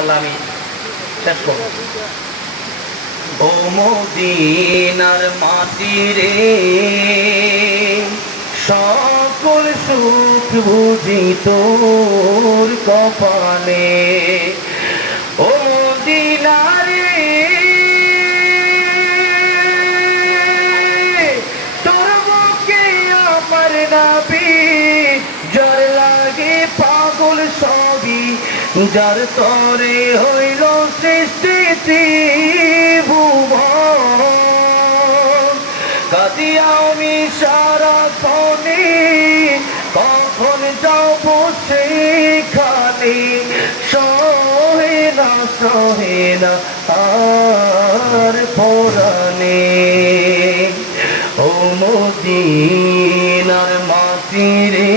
ইনশাআল্লাহ আমি শেষ করব। ও মদিনার মাটি রে, সকল সুখ বুঝি তোর কপালে। ও মদিনা রে, তোর বুকে আমার নবী, যার লাগে পাগল সবই, যার তরে হইল সৃষ্টি ত্রিভুবন। কাঁদি আমি সারাক্ষণে, কখন যাব সেখানে, সহে না আর পরাণে। ও মদিনার মাটি রে,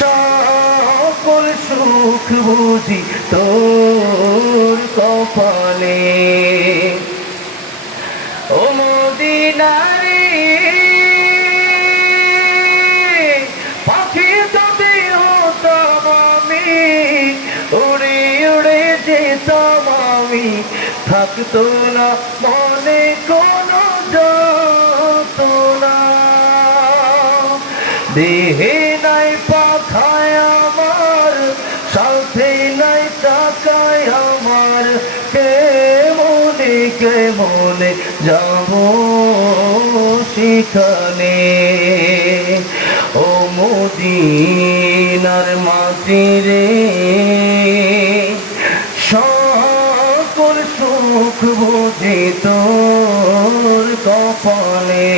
সকল সুখ বুঝি তোর কপালে। ও মদিনা রে, পাখি যদি হতাম আমি, উড়ে উড়ে যেতাম আমি, থাকতো না মনে কোনো যন্ত্রণা। দেহে নাই পাখায় আমার, সাথে নাই টাকায় আমার, কেমনে যাব সেখানে। ও মদিনার মাটি রে, সকল সুখ বুঝি তোর কপালে।